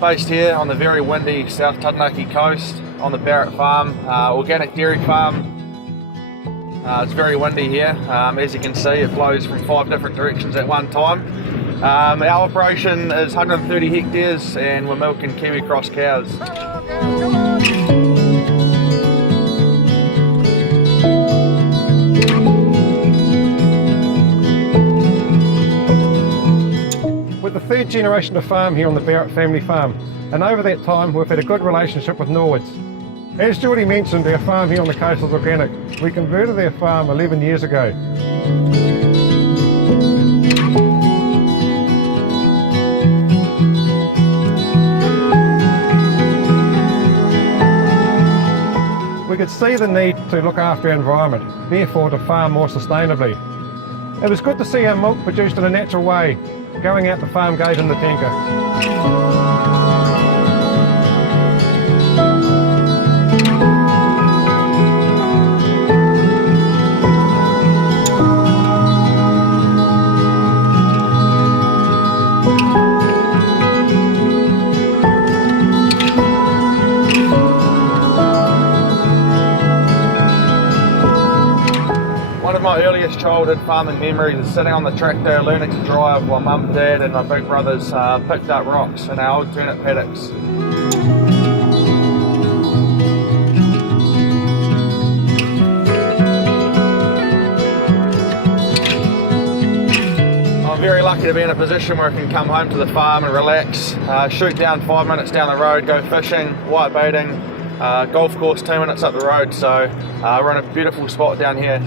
based here on the very windy South Taranaki coast on the Barrett farm, organic dairy farm. It's very windy here. As you can see, it blows from 5 different directions at one time. Our operation is 130 hectares and we're milking Kiwi Cross cows. We're the third generation to farm here on the Barrett family farm, and over that time we've had a good relationship with Norwood's. As Geordie mentioned, our farm here on the coast is organic. We converted our farm 11 years ago. We could see the need to look after our environment, therefore to farm more sustainably. It was good to see our milk produced in a natural way, going out the farm gate in the tanker. One of my earliest childhood farming memories is sitting on the tractor learning to drive while Mum, Dad and my big brothers picked up rocks in our old turnip paddocks. I'm very lucky to be in a position where I can come home to the farm and relax, shoot down 5 minutes down the road, go fishing, white baiting, golf course 2 minutes up the road, so we're in a beautiful spot down here.